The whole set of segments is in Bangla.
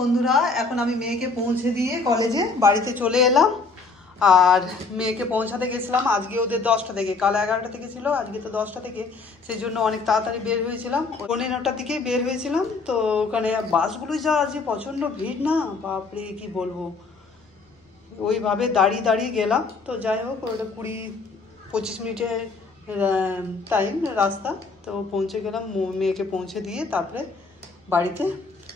বন্ধুরা, এখন আমি মেয়েকে পৌঁছে দিয়ে কলেজে বাড়িতে চলে এলাম। আর মেয়েকে পৌঁছাতে গেছিলাম আজকে ওদের 10টা থেকে, কাল 11টা থেকে ছিল, আজকে তো 10টা থেকে, সেই জন্য অনেক তাড়াতাড়ি বের হয়েছিলাম। 9:30টার দিকেই বের হয়েছিলাম। তো ওখানে বাসগুলোই যা আছে, প্রচণ্ড ভিড় না, বাপরে কি বলবো, ওইভাবে দাঁড়িয়ে দাঁড়িয়ে গেলাম। তো যাই হোক, ওটা 20-25 মিনিটের টাইম রাস্তা। তো পৌঁছে গেলাম, মেয়েকে পৌঁছে দিয়ে তারপরে বাড়িতে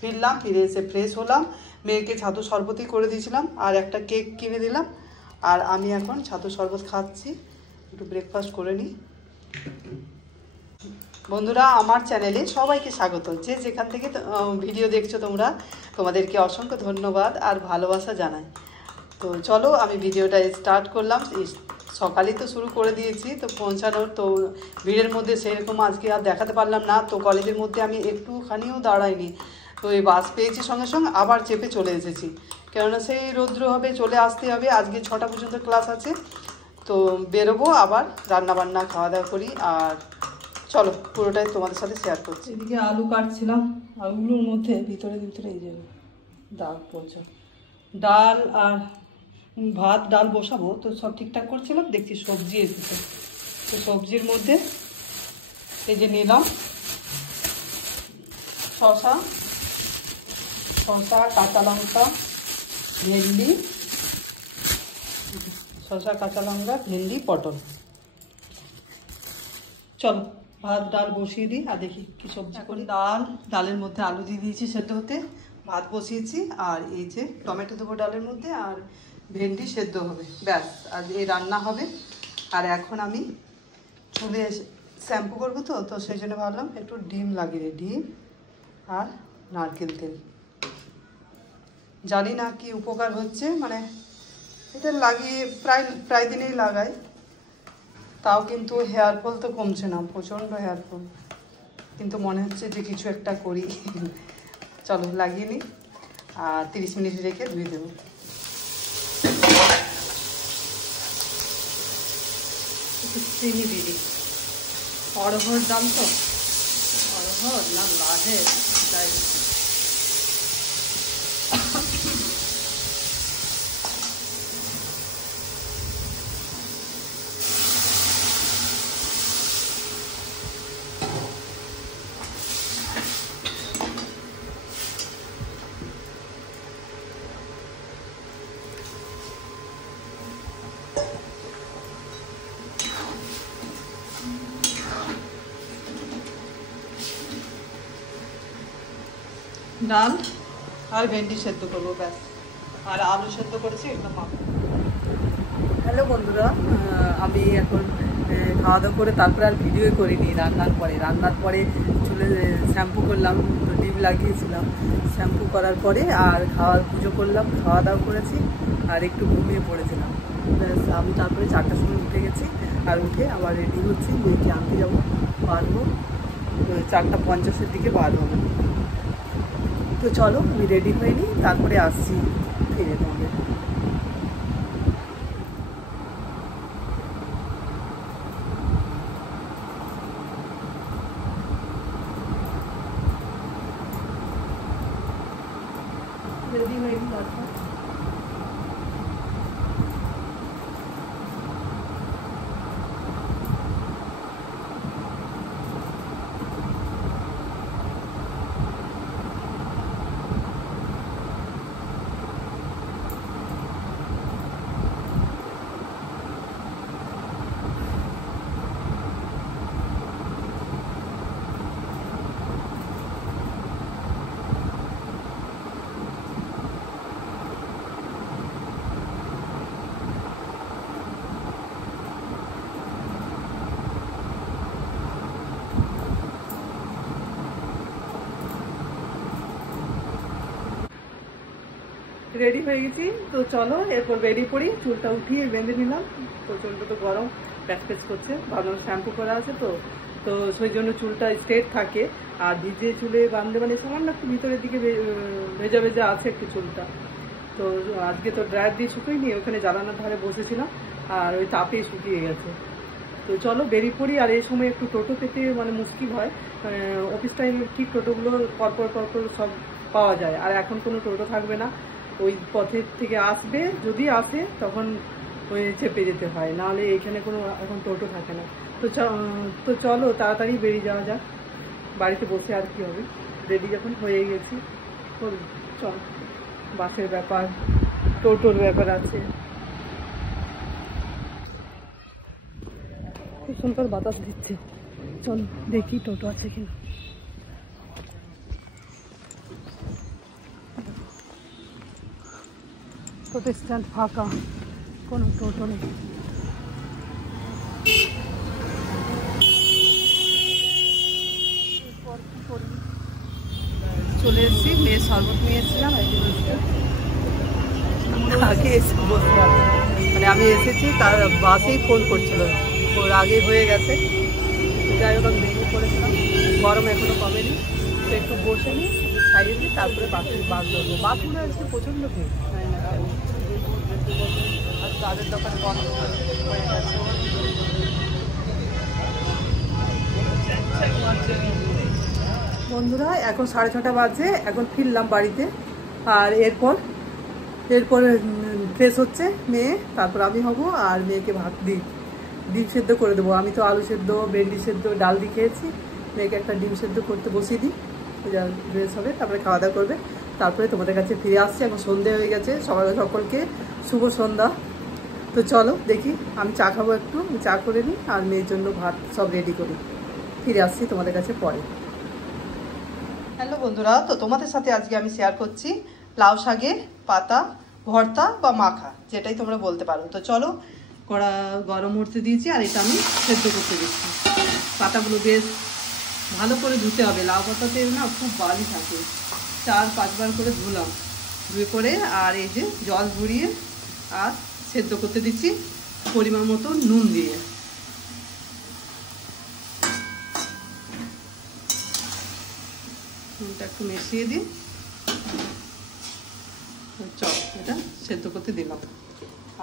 ফিরলাম। ফিরে এসে ফ্রেশ হলাম, মেয়েকে ছাতু শরবতই করে দিয়েছিলাম আর একটা কেক কিনে দিলাম। আর আমি এখন ছাতু শরবত খাচ্ছি, একটু ব্রেকফাস্ট করে নিই। বন্ধুরা, আমার চ্যানেলে সবাইকে স্বাগত। যে যেখান থেকে ভিডিও দেখছো তোমরা, তোমাদেরকে অসংখ্য ধন্যবাদ আর ভালোবাসা জানাই। তো চলো, আমি ভিডিওটা স্টার্ট করলাম। সকালেই তো শুরু করে দিয়েছি। তো পৌঁছানোর তো ভিড়ের মধ্যে সেরকম আজকে আর দেখাতে পারলাম না। তো কলেজের মধ্যে আমি একটুখানিও দাঁড়াইনি। তো এই বাস পেয়েছি, সঙ্গে সঙ্গে আবার চেপে চলে এসেছি, কেননা সেই রৌদ্র হবে, চলে আসতে হবে। আজকে 6টা পর্যন্ত ক্লাস আছে। তো বেরোবো, আবার রান্নাবান্না খাওয়া দাওয়া করি। আর চলো, পুরোটাই তোমাদের সাথে শেয়ার করছি। এদিকে আলু কাটছিলাম, আলুগুলোর মধ্যে ভিতরে ভিতরে এই যে ডাল পড়ছে, ডাল আর ভাত, ডাল বসাবো। তো সব ঠিকঠাক করছিলাম, দেখছি সবজি এসেছে। তো সবজির মধ্যে এই যে নিলাম শসা, কাঁচা লঙ্কা, ভেন্ডি, শসা, কাঁচা লঙ্কা, ভেন্ডি, পটল। চলো ভাত ডাল বসিয়ে দিই আর দেখি কি সবজি করি। ডালের মধ্যে আলু দিয়ে দিয়েছি সেদ্ধ হতে, ভাত বসিয়েছি, আর এই যে টমেটো দেবো ডালের মধ্যে, আর ভেন্ডি সেদ্ধ হবে, ব্যাস। আর এই রান্না হবে। আর এখন আমি চুলে শ্যাম্পু করবো, তো সেই জন্য ভাবলাম একটু ডিম লাগিয়ে, ডিম আর নারকেল তেল। জানি না কি উপকার হচ্ছে, মানে এটা লাগিয়ে প্রায় দিনেই লাগাই, তাও কিন্তু হেয়ার ফল তো কমছে না, প্রচণ্ড হেয়ার ফল। কিন্তু মনে হচ্ছে যে কিছু একটা করি। চলো লাগিয়ে নিই, আর 30 মিনিট রেখে ধুয়ে দেবো। চিনি দিদি, অড়হর ডাল তো, অড়হর না লাহে যাই ডাল আর ভেন্ডি সেদ্ধ করবো, ব্যাস। আর আলু সেদ্ধ করেছি একদম মাখো। হ্যালো বন্ধুরা, আমি এখন খাওয়া দাওয়া করে তারপরে আর ভিডিও করিনি। রান্নার পরে চুলে শ্যাম্পু করলাম, ডিম লাগিয়েছিলাম, শ্যাম্পু করার পরে আর পুজো করলাম, খাওয়া দাওয়া করেছি আর একটু ঘুমিয়ে পড়েছিলাম। ব্যাস, আমি তারপরে 4টার সময় উঠে গেছি। আর উঠে আবার রেডি হচ্ছি, মেয়েকে আনতে যাবো, পারবো 4:50-এর দিকে বার হবে। তো চলো, আমি রেডি হয়ে নিই, তারপরে আসছি ফিরে তোমাদের। রেডি হয়ে নিই তারপর। রেডি হয়ে গেছি। তো চলো এরপর বেরিয়ে পড়ি। চুলটা উঠিয়ে বেঁধে নিলাম। প্রচণ্ড তো গরম, প্যাচ করছে, ভাবলাম শ্যাম্পু করা আছে তো তো সেই জন্য চুলটা স্ট্রেট থাকে। আর ভিজে চুলে বাঁধলে মানে সামান্য একটু ভিতরের দিকে ভেজা ভেজা আছে একটু চুলটা। তো আজকে তো ড্রায়ার দিয়ে শুকিয়ে নিয়ে ওখানে জ্বালানোর ধারে বসেছিলাম, আর ওই তাপেই শুকিয়ে গেছে। তো চলো বেরিয়ে পড়ি। আর এই সময় একটু টোটো পেতে মানে মুশকিল হয়, অফিস টাইমে ঠিক টোটোগুলো পরপর সব পাওয়া যায়। আর এখন কোনো টোটো থাকবে না, ওই পথের থেকে আসবে, যদি আসে তখন ওই চেপে যেতে হয়, নাহলে এখানে কোনো এখন টোটো থাকে না। তো চলো তাড়াতাড়ি বেরিয়ে যাওয়া যাক, বাড়িতে বসে আর কি হবে, রেডি যখন হয়ে গেছি। চল, বাসের ব্যাপার, টোটোর ব্যাপার আছে। খুব সুন্দর বাতাস দিচ্ছে। চল দেখি টোটো আছে কিনা। টোটো স্ট্যান্ড ফাঁকা, কোনো টোটো নেই। চলে এসেছি, মেয়ের শরবত নিয়েছিলাম, আগে এসে বসে মানে আমি এসেছি তার বাসেই ফোন করছিল, ওর আগে হয়ে গেছে। যাই হোক আমি বেরিয়ে পড়েছিলাম, গরম এখনো কমেনি, তো একটু বসে নিই, খাইয়ে দিই, তারপরে বাস ধরবো। বাসগুলো আজকে প্রচণ্ড ভিড়, আর তাদের দোকান বন্ধ হয়ে গেছে। বন্ধুরা এখন 6:30 বাজে, এখন ফিরলাম বাড়িতে। আর এরপর ফ্রেশ হচ্ছে মেয়ে, তারপর আমি হব, আর মেয়েকে ভাত ডিম সেদ্ধ করে দেবো। আমি তো আলু সেদ্ধ, ভেন্ডি সেদ্ধ, ডাল দিয়ে খেয়েছি, মেয়েকে একটা ডিম সেদ্ধ করতে বসিয়ে দিই, ফ্রেশ হবে, তারপরে খাওয়া দাওয়া করবে। তারপরে তোমাদের কাছে ফিরে আসছি। এখন সন্ধে হয়ে গেছে, সকলকে শুভ সন্ধ্যা। তো চলো দেখি, আমি চা খাবো, একটু চা করে নিই, আর মেয়ের জন্য ভাত সব রেডি করি। ফিরে আসছি তোমাদের কাছে পরে। হ্যালো বন্ধুরা, তো তোমাদের সাথে আজকে আমি শেয়ার করছি লাউ শাকের পাতা ভর্তা বা মাখা, যেটাই তোমরা বলতে পারো। তো চলো, কড়া গরম করতে দিয়েছি, আর এটা আমি সেদ্ধ করতে দিচ্ছি। পাতাগুলো বেশ ভালো করে ধুতে হবে, লাউ পাতাতে না খুব বালি থাকে। 4-5 বার করে ধুলাম, ধুয়ে করে আর এই যে জল ঝরিয়ে আর সেদ্ধ করতে দিচ্ছি পরিমাণ মতো নুন দিয়ে। নুনটা একটু মিশিয়ে দিই, চল এটা সেদ্ধ করতে দিলাম,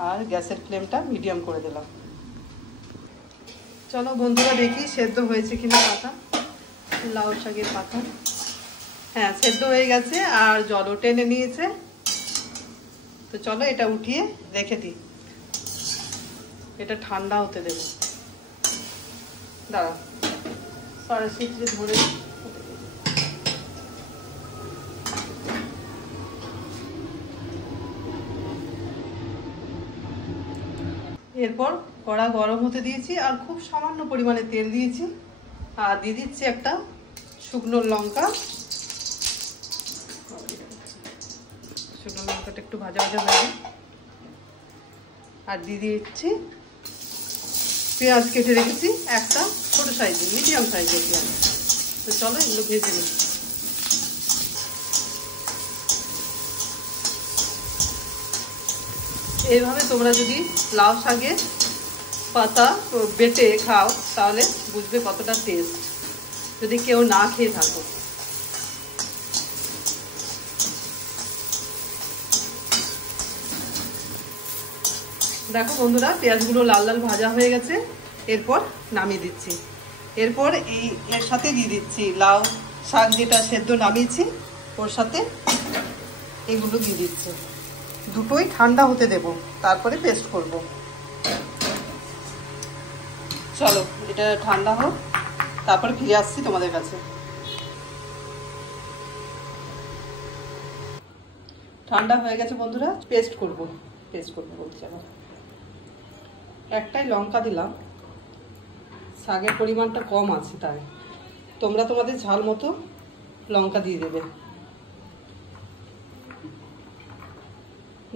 আর গ্যাসের ফ্লেমটা মিডিয়াম করে দিলাম। চলো বন্ধুরা দেখি সেদ্ধ হয়েছে কিনা পাতা, লাউ শাকের পাতা। হ্যাঁ, সেদ্ধ হয়ে গেছে, আর জলও টেনে নিয়েছে। তো চলো এটা উঠিয়ে রেখে দিই, এটা ঠান্ডা হতে দেব। দাঁড়া, সরাসরি ধরে এরপর কড়া গরম হতে দিয়েছি, আর খুব সামান্য পরিমাণে তেল দিয়েছি, আর দিয়ে দিচ্ছি একটা শুকনো লঙ্কা। শুকনো লঙ্কাটা একটু ভাজা ভাজা হয়ে, আর দিয়ে দিচ্ছি পেঁয়াজ কেটে রেখেছি, একটা ছোট সাইজের, মিডিয়াম সাইজের পেঁয়াজ। তো চলো এগুলো ভেজে নিই। এইভাবে তোমরা যদি লাউ শাকের পাতা বেটে খাও, তাহলে বুঝবে কতটা টেস্ট, যদি কেউ না খেয়ে থাকো। দেখো বন্ধুরা, পেঁয়াজগুলো লাল লাল ভাজা হয়ে গেছে, এরপর নামিয়ে দিচ্ছি। এরপর এর সাথে দিয়ে দিচ্ছি লাউ শাক যেটা সেদ্ধ নামিয়েছি, ওর সাথে এগুলো দিয়ে দিচ্ছি। দুটোই ঠান্ডা হতে দেব, তারপরে পেস্ট করব। চলো এটা ঠান্ডা হোক, তারপরে ফিরে আসছি তোমাদের কাছে। ঠান্ডা হয়ে গেছে বন্ধুরা, পেস্ট করব বলছি। আবার একটাই লঙ্কা দিলাম, শাকের পরিমাণটা কম আছে, তাই তোমরা তোমাদের ঝাল মতো লঙ্কা দিয়ে দেবে।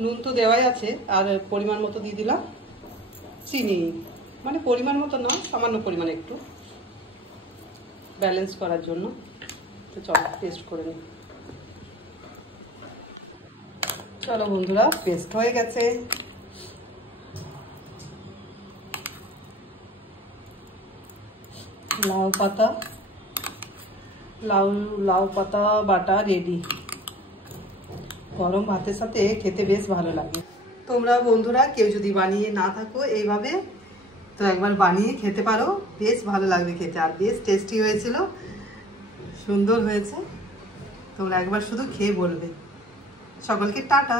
নুন তো দেওয়াই আছে, আর পরিমাণ মতো দিয়ে দিলাম চিনি, মানে পরিমাণ মতো না, সামান্য পরিমাণ একটু ব্যালেন্স করার জন্য। তো চলো পেস্ট করে নিই। চলো বন্ধুরা, পেস্ট হয়ে গেছে। লাউ পাতা বাটা রেডি। গরম ভাতের সাথে খেতে বেশ ভালো লাগে। তোমরা বন্ধুরা কেউ যদি বানিয়ে না থাকো এইভাবে, তো একবার বানিয়ে খেতে পারো, বেশ ভালো লাগবে খেতে, আর বেশ টেস্টি হয়েছিল, সুন্দর হয়েছে। তোমরা একবার শুধু খেয়ে বলবে। সকলকে টাটা।